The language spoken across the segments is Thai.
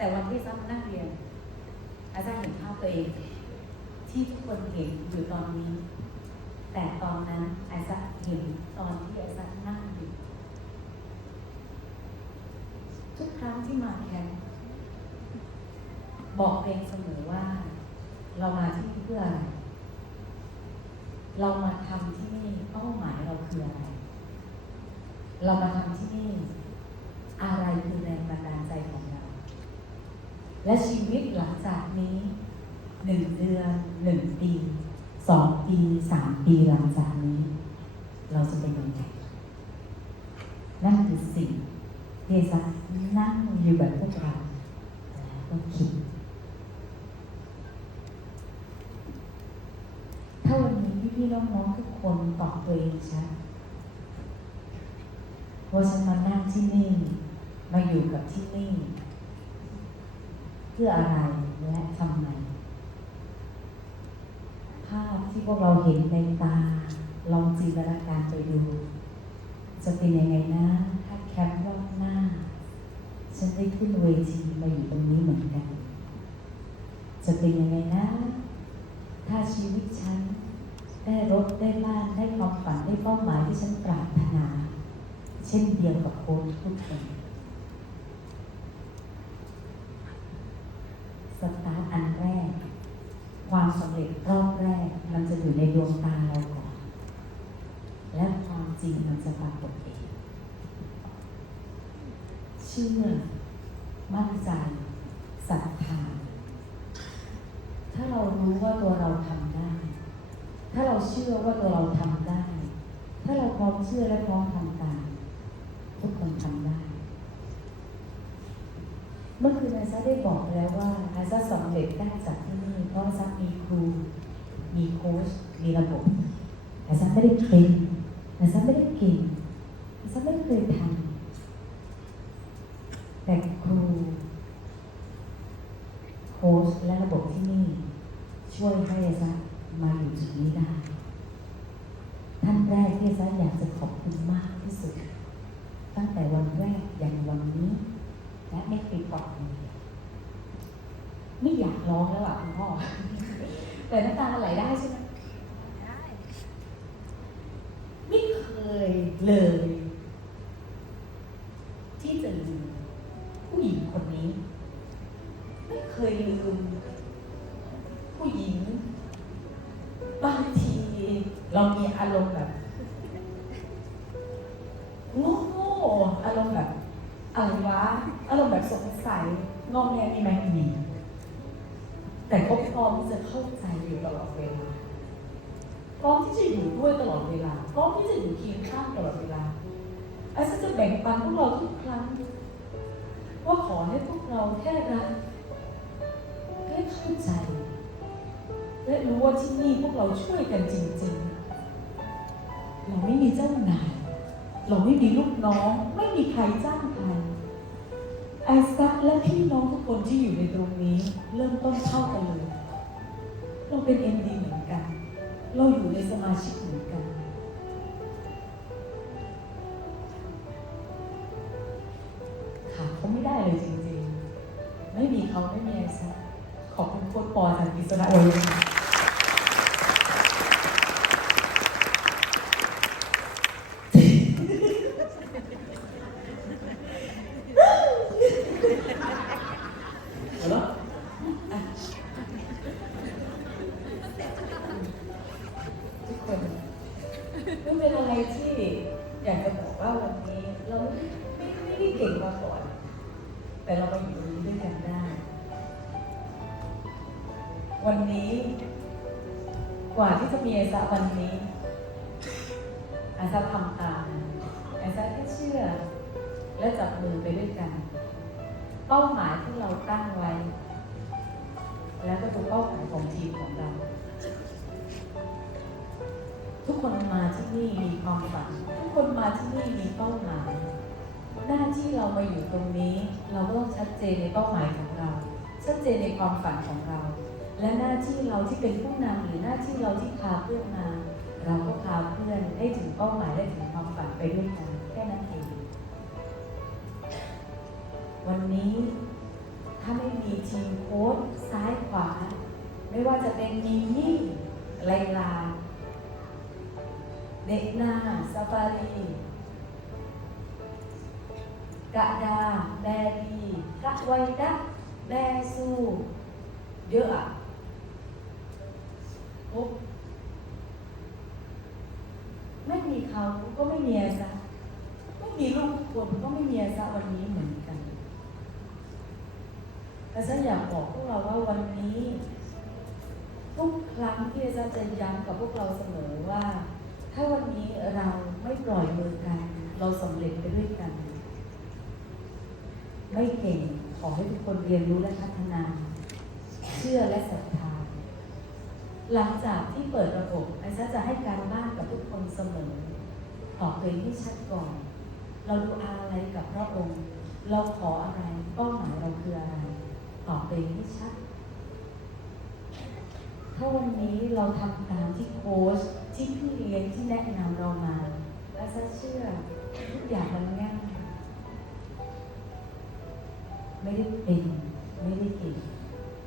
แต่วันที่ซามานั่งเรียน อาซาเห็นภาพตัวเอง ที่ทุกคนเห็นอยู่ตอนนี้ แต่ตอนนั้นอาซาเห็นตอนที่อาซานั่งอยู่ ทุกครั้งที่มาแคมป์บอกเองเสมอว่า เรามาที่นี่เพื่ออะไร เรามาทำที่นี่เป้าหมายเราคืออะไร เรามาทำที่นี่ อะไรคือแรงบันดาลใจของ และชีวิตหลังจากนี้หนึ่งเดือนหนึ่งปีสองปีสามปีหลังจากนี้ เราจะเป็นยังไงนั่นคือสิ่งที่ซักนั่งอยู่แบบพวกเราแล้วก็คิดถ้าวันนี้พี่ๆน้องๆทุกคนตอบตัวเองใชัดว่าฉันมานั่งที่นี่ มาอยู่กับที่นี่ พื่ออะไรและทำไม ภาพที่พวกเราเห็นในตา ลองจินตนาการไปดู จะเป็นยังไงนะ ถ้าแคปรอบหน้า ฉันได้ขึ้นเวทีมาอยู่ตรงนี้เหมือนกัน จะเป็นยังไงนะ ถ้าชีวิตฉันได้รถได้บ้านได้ความฝันได้เป้าหมายที่ฉันปรารถนา เช่นเดียวกับโค้ชทุกคน สตาร์ทอันแรก ความสำเร็จรอบแรก มันจะอยู่ในดวงตาเราก่อน และความจริงมันจะปรากฏเองเชื่อ มั่นใจศรัทธาถ้าเรารู้ว่าตัวเราทำได้ ถ้าเราเชื่อว่าตัวเราทำได้ ถ้าเราพร้อมเชื่อและพร้อมทำตามทุกคนทำได้ เมื่อคืนอาซาได้บอกแล้วว่าอาซาสำเร็จได้จากที่นี่เพราะอาซามีครู มีโค้ชมีระบบอาซาไม่ได้เป็นอาซาไม่ได้เก่งอาซาไม่เคยทำแต่ครูโค้ชและระบบที่นี่ ช่วยให้อาซามาอยู่จุดนี้ได้ท่านแรกที่อาซาอยากจะขอบคุณมากที่สุด ตั้งแต่วันแรกยันวันนี้ และไม่เคยปรับเลยไม่อยากร้องแล้วอะคุณพ่อแต่น้ำตามันไหลได้ใช่ไหมไม่เคยเลย ที่จะลืมผู้หญิงคนนี้ ไม่เคยลืม จะเข้าใจอยู่ตลอดเวลาพร้อมที่จะอยู่ด้วยตลอดเวลาพร้อมที่จะอยู่เคียงข้างตลอดเวลาอ้ฉันจะแบ่งปันพวกเราทุกครั้ง ว่าขอให้พวกเราแค่รักและเข้าใจ และรู้ว่าที่นี่พวกเราช่วยกันจริงๆ เราไม่มีเจ้านาย เราไม่มีลูกน้อง ไม่มีใครจ้างใครไอซักและพี่น้องทุกคนที่อยู่ในตรงนี้ เริ่มต้นเท่ากันเลย เราเป็นเอ็นดีเหมือนกัน เราอยู่ในสมาชิกเหมือนกัน ขาดเขาไม่ได้เลยจริงๆ ไม่มีเขาไม่มีไอซักขอบคุณโค้ชปอจากอิสราเอล วันนี้ กว่าที่จะมีไอซาวันนี้ไอซาทำตามไอซาแค่เชื่อ และจับมือไปด้วยกัน เป้าหมายที่เราตั้งไว้ แล้วก็ดูเป้าหมายของทีมของเรา ทุกคนมาที่นี่มีความฝันทุกคนมาที่นี่มีเป้าหมายหน้าที่เรามาอยู่ตรงนี้ เราก็ต้องชัดเจนในเป้าหมายของเรา ชัดเจนในความฝันของเรา และหน้าที่เราที่เป็นผู้นำหรือหน้าที่เราที่พาเพื่อนมาเราก็พาเพื่อนให้ถึงเป้าหมายและถึงความฝันไปด้วยกันแค่นั้นเองวันนี้ถ้าไม่มีทีมโค้ชซ้ายขวา ไม่ว่าจะเป็นมีนี่ไลลาเด็กนาซาฟารีกะดาแบดีกะไวดักแบซู เยอะอะ ครบไม่มีเขาก็ไม่มีอาซะไม่มีลูกคนก็ไม่มีอาซะวันนี้เหมือนกันแต่ฉันอยากบอกพวกเราว่าวันนี้ทุกครั้งที่อาจารย์จะย้ำกับพวกเราเสมอว่า ถ้าวันนี้เราไม่ปล่อยมือกัน เราสำเร็จไปด้วยกัน ไม่เก่งขอให้ทุกคนเรียนรู้และพัฒนา เชื่อและศรัทธา หลังจากที่เปิดระบบอาจารย์จะให้การบ้านกับทุกคนเสมอตอบตัวเองให้ชัดก่อน เราดูอะไรกับพระองค์ เราขออะไรเป้าหมายเราคืออะไรตอบตัวเองให้ชัด ถ้าวันนี้เราทำตามที่โค้ชที่พี่เลี้ยงที่แนะนำเรามาอาจารย์เชื่อทุกอย่างมันง่ายไม่ได้เป็นไม่ได้เก่ง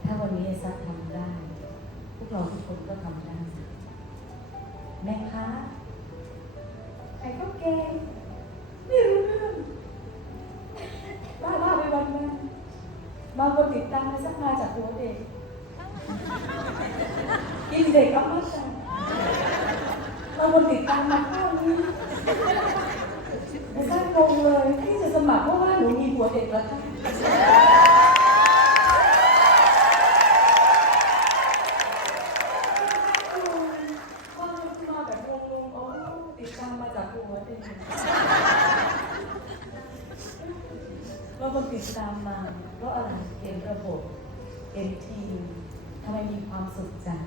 ถ้าวันนี้อาจารย์ทำได้ พวกเราทุกคนก็ทำได้แม่ค้าใครก็เก่งไม่รู้เรื่องว่าว่าไปวันนั้นบางคนติดตามมาสักมาจากหัวเด็กกินเด็กก็มากันบางคนติดตามมาข้าวนี้ไม่ทราบงงเลยที่จะสมัครเพราะว่าหนูมีหัวเด็กแล้วค่ะว่ามาแบบงงๆโอ้ติดตามมาจากหัวเด็กบางคนติดตามมาเพราะอะไรเห็นระบบเห็นทีมทำไมมีความสุขจัง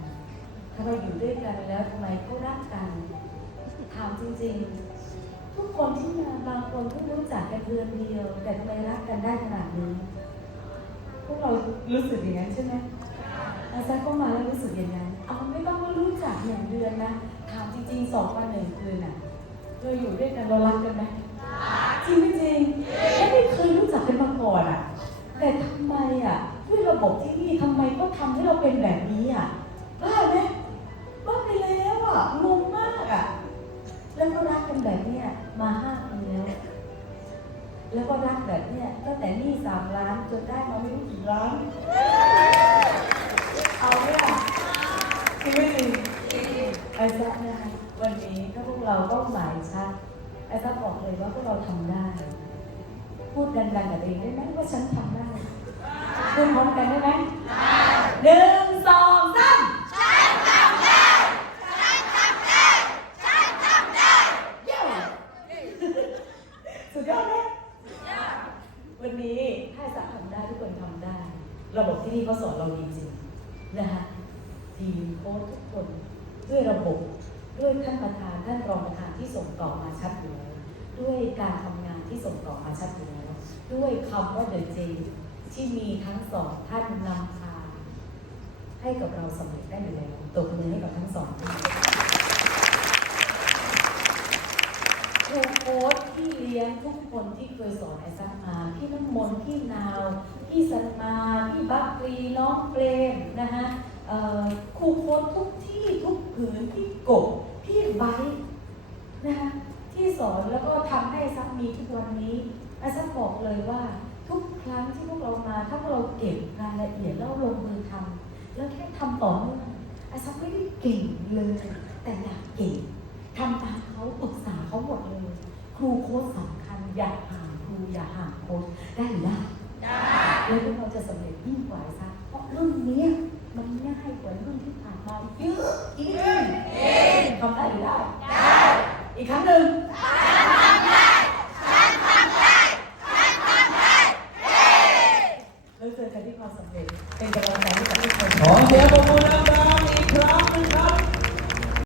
ทำไมอยู่ด้วยกันแล้วทำไมเขารักกัน ถามจ ริง ๆ ทุกคนที่มาบางคนเพิ่งรู้จักกันเดือนเดียว แต่ทำไมรักกันได้ขนาดนี้ พวกเรารู้สึกอย่างนั้นใช่ไหมอาซาก็มาแล้วรู้สึกอย่างนั้น เอาไม่ต้องว่ารู้จักหนึ่งเดือนนะถามจริงๆสองวันหนึ่งคืนอะเราอยู่ด้วยกันเรารักกันไหม จนได้มาไม่รู้กี่ล้าน เอาไหมล่ะจริงไม่จริงไอ้จ๊ะนะคะวันนี้ถ้าพวกเราเป้าหมายชัดไอ้จ๊ะบอกเลยว่าพวกเราทำได้ พูดดังๆกับตัวเองได้ไหมว่าฉันทำได้พูดพร้อมกันได้ไหมหนึ่งสามเย้สุดยอดไหมวันนี้ถ้าจะทำได้ทุกคนทำได้ ระบบ ที่นี่เขาสอนเราดีจริงนะคะทีมโค้ชทุกคนด้วยระบบด้วยท่านประธานท่านรองประธานที่ส่งต่อมาชัดอยู่แล้วด้วยการทำงานที่ส่งต่อมาชัดอยู่แล้วด้วยคำว่าเดอะเจที่มีทั้งสองท่านนำพาให้กับเราสำเร็จได้อยู่แล้วตบมือให้กับทั้งสองท่าน ครูโค้ชที่เลี้ยงทุกคนที่เคยสอนไอซักมา พี่น้ำมนต์พี่นาว พี่สันมาพี่บักรีน้องเปรมนะคะครูโค้ชทุกที่ทุกผืนพี่กบพี่ไบนะคะที่สอนแล้วก็ทำให้ซักมีทุกวันนี้ไอซักบอกเลยว่าทุกครั้งที่พวกเรามาถ้าพวกเราเก็บรายละเอียดแล้วลงมือทำแล้วแค่ทำต่อเนื่องไอซักไม่ได้เก่งเลยแต่อยากเก่งทำตามเขาปรึกษา เขาหมดเลย ครูโค้ชสำคัญอย่าห่างครูอย่าห่างโค้ชได้หรือได้แล้วพวกเราจะสำเร็จยิ่งกว่าซะเพราะรุ่นเนี้ยมันง่ายกว่ารุ่นที่ผ่านมาเยอะจริงๆทำได้หรือได้ได้อีกครั้งหนึ่งไ